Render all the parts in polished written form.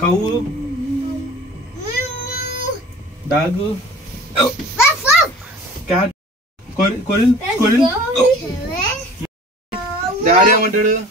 Cow. Dog. Cat. Squirrel. Daddy wanted.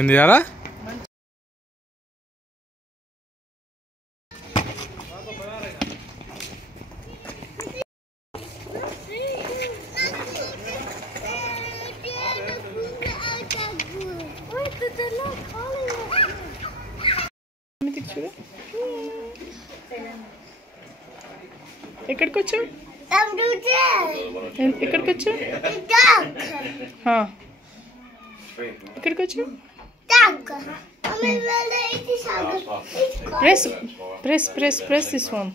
Indiara? ఎక్కడికి వచ్చావు? ఎక్కడికి వచ్చావు? ఎక్కడికి వచ్చావు? Press this one.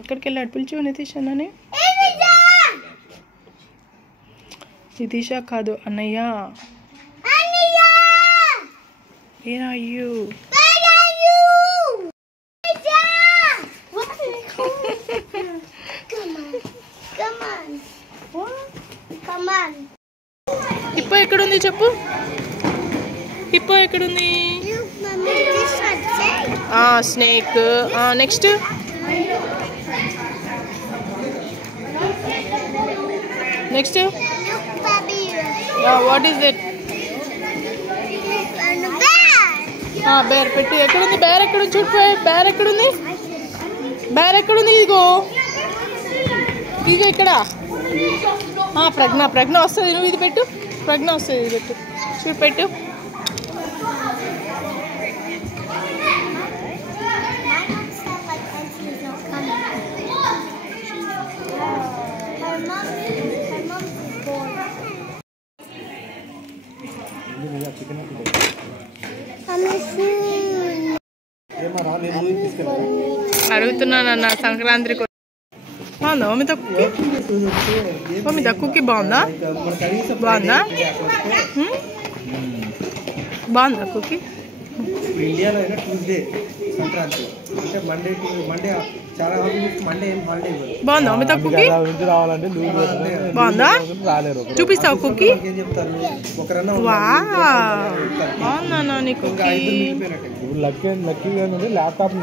ఇక్కడికి వెళ్ళాడు పిలిచు నితీష్ అన్నని. నితీష కాదు అన్నయ్య. Where are you? హిప్పో ఎక్కడుంది చెప్పు. హిప్పో ఎక్కడుంది? Snake. Next what is that? Bear పెట్టు. ఎక్కడుంది బేర్? ఎక్కడుంది చూడు. బేర్ ఎక్కడుంది? బేర్ ఎక్కడుంది? ఇదిగో ఇక్కడ. ప్రజ్ఞ వస్తుంది. నువ్వు ఇది పెట్టు. ప్రజ్ఞ వస్తుంది. ఇది పెట్టు. చూడు పెట్టు. అడుగుతున్నానన్న సంక్రాంతికి బాగుందా మమ్మీతో కుక్కీ? మమ్మీతో కుక్కీ బాగుందా? బాగుందా కుక్కీ? ఇండియాలో అయినా ట్యూస్డే సంక్రాంతి అంటే మండే చాలా మండే ఏం హాలిడే ఇవ్వదు. బాగుందా మమ్మీతో కుక్కీ? బాగుందా? చూపిస్తావు కుక్కీ? బాగుందా నీ కుక్కీ? లక్కీగా ల్యాప్టాప్